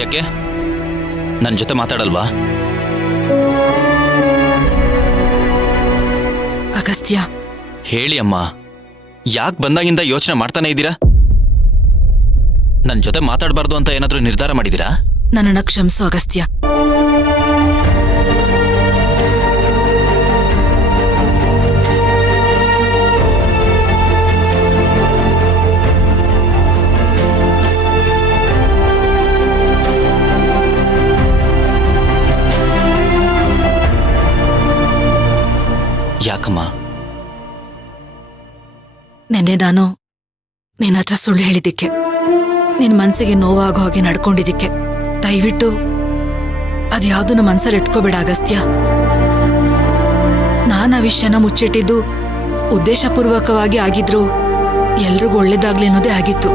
ಯಾಕೆ ನನ್ನ ಜೊತೆ ಮಾತಾಡಲ್ವಾ? ಅಗಸ್ತ್ಯ, ಹೇಳಿ ಅಮ್ಮ, ಯಾಕೆ ಬಂದಾಗಿಂದ ಯೋಚನೆ ಮಾಡ್ತಾನೆ ಇದ್ದೀರಾ? ನನ್ನ ಜೊತೆ ಮಾತಾಡಬಾರ್ದು ಅಂತ ಏನಾದ್ರೂ ನಿರ್ಧಾರ ಮಾಡಿದ್ದೀರಾ? ನನ್ನನ್ನು ಕ್ಷಮಿಸು ಅಗಸ್ತ್ಯ. ಯಾಕಮ್ಮ? ನೆನ್ನೆ ನಾನು ನಿನ್ನ ಹತ್ರ ಸುಳ್ಳು ಹೇಳಿದ್ದಕ್ಕೆ, ನಿನ್ ಮನ್ಸಿಗೆ ನೋವಾಗೋ ಹಾಗೆ ನಡ್ಕೊಂಡಿದ್ದಕ್ಕೆ ದಯವಿಟ್ಟು ಅದ್ಯಾವುದನ್ನ ಮನ್ಸಲ್ಲಿ ಇಟ್ಕೋಬೇಡ ಅಗಸ್ತ್ಯ. ನಾನು ಆ ವಿಷಯನ ಮುಚ್ಚಿಟ್ಟಿದ್ದು ಉದ್ದೇಶಪೂರ್ವಕವಾಗಿ ಆಗಿದ್ರು ಎಲ್ರಿಗೂ ಒಳ್ಳೇದಾಗ್ಲಿ ಅನ್ನೋದೇ ಆಗಿತ್ತು.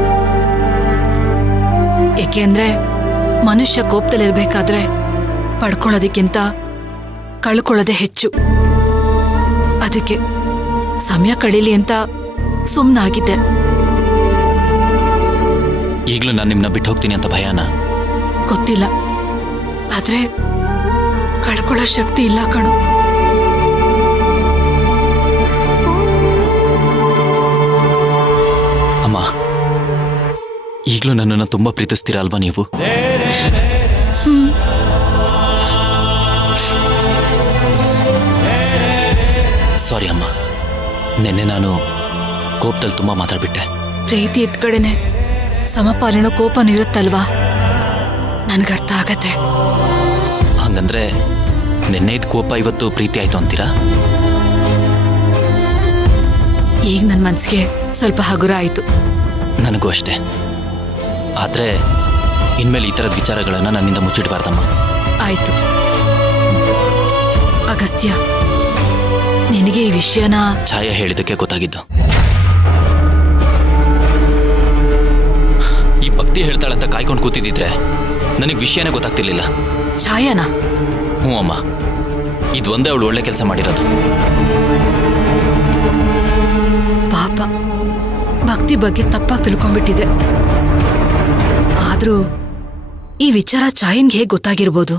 ಏಕೆಂದ್ರೆ ಮನುಷ್ಯ ಕೋಪದಲ್ಲಿರ್ಬೇಕಾದ್ರೆ ಪಡ್ಕೊಳ್ಳೋದಕ್ಕಿಂತ ಕಳ್ಕೊಳ್ಳೋದೇ ಹೆಚ್ಚು. ಅದಕ್ಕೆ ಸಮಯ ಕಳೀಲಿ ಅಂತ ಸುಮ್ಮನಾಗಿದ್ದೆ. ಈಗಲೂ ನಾನು ನಿಮ್ಮನ್ನ ಬಿಟ್ಟು ಹೋಗ್ತೀನಿ ಅಂತ ಭಯನಾ? ಗೊತ್ತಿಲ್ಲ, ಆದ್ರೆ ಕಳ್ಕೊಳ್ಳೋ ಶಕ್ತಿ ಇಲ್ಲ ಕಣು. ಅಮ್ಮ, ಈಗಲೂ ನನ್ನನ್ನು ತುಂಬಾ ಪ್ರೀತಿಸ್ತೀರಾ ಅಲ್ವಾ ನೀವು? ಸಾರಿ ಅಮ್ಮ, ನೆನ್ನೆ ನಾನು ಕೋಪದಲ್ಲಿ ತುಂಬಾ ಮಾತಾಡ್ಬಿಟ್ಟೆ. ಪ್ರೀತಿ ಇದ್ದ ಕಡೆನೆ ಸಮಪಾಲಿನ ಕೋಪನೂ ಇರುತ್ತಲ್ವಾ? ನನ್ಗರ್ಥ ಆಗತ್ತೆ. ಹಂಗಂದ್ರೆ ನೆನ್ನೆ ಇದ್ದ ಕೋಪ ಇವತ್ತು ಪ್ರೀತಿ ಆಯ್ತು ಅಂತೀರಾ? ಈಗ ನನ್ನ ಮನ್ಸಿಗೆ ಸ್ವಲ್ಪ ಹಗುರ ಆಯ್ತು. ನನಗೂ ಅಷ್ಟೇ. ಆದ್ರೆ ಇನ್ಮೇಲೆ ಈ ಥರದ ವಿಚಾರಗಳನ್ನ ನನ್ನಿಂದ ಮುಚ್ಚಿಡಬಾರ್ದಮ್ಮ. ಆಯ್ತು ಅಗಸ್ತ್ಯ, ನಿನಗೆ ಈ ವಿಷಯನ ಛಾಯಾ ಹೇಳಿದಕ್ಕೆ ಗೊತ್ತಾಗಿದ್ದು. ಈ ಭಕ್ತಿ ಹೇಳ್ತಾಳಂತ ಕಾಯ್ಕೊಂಡು ಕೂತಿದ್ದಿದ್ರೆ ನನಗೆ ವಿಷಯನೇ ಗೊತ್ತಾಗ್ತಿರ್ಲಿಲ್ಲ. ಛಾಯಾನ? ಹ್ಞೂ ಅಮ್ಮ, ಇದು ಒಂದೇ ಅವಳು ಒಳ್ಳೆ ಕೆಲಸ ಮಾಡಿರೋದು. ಪಾಪ, ಭಕ್ತಿ ಬಗ್ಗೆ ತಪ್ಪಾಗಿ ತಿಳ್ಕೊಂಡ್ಬಿಟ್ಟಿದೆ. ಆದ್ರೂ ಈ ವಿಚಾರ ಛಾಯನ್ಗೆ ಹೇಗೆ ಗೊತ್ತಾಗಿರ್ಬೋದು?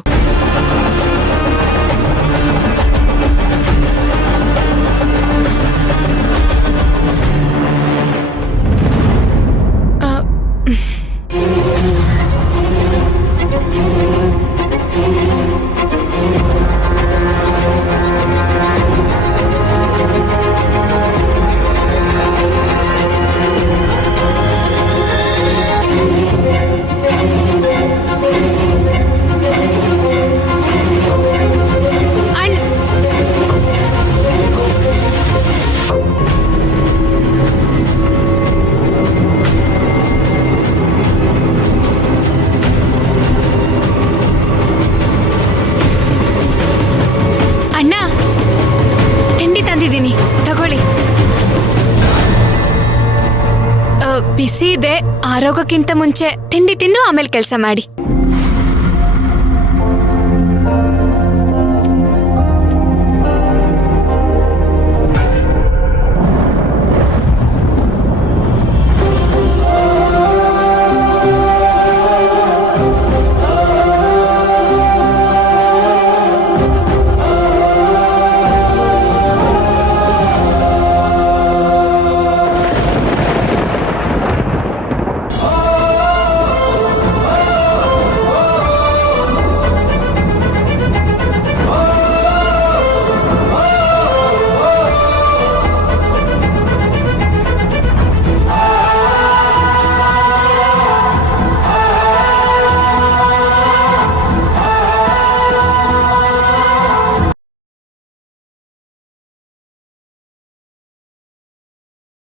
ತಗೊಳ್ಳಿ. ಬಿಸಿ ಇದೆ, ಆರೋಗ್ಯಕ್ಕಿಂತ ಮುಂಚೆ ತಿಂಡಿ ತಿಂದು ಆಮೇಲೆ ಕೆಲಸ ಮಾಡಿ.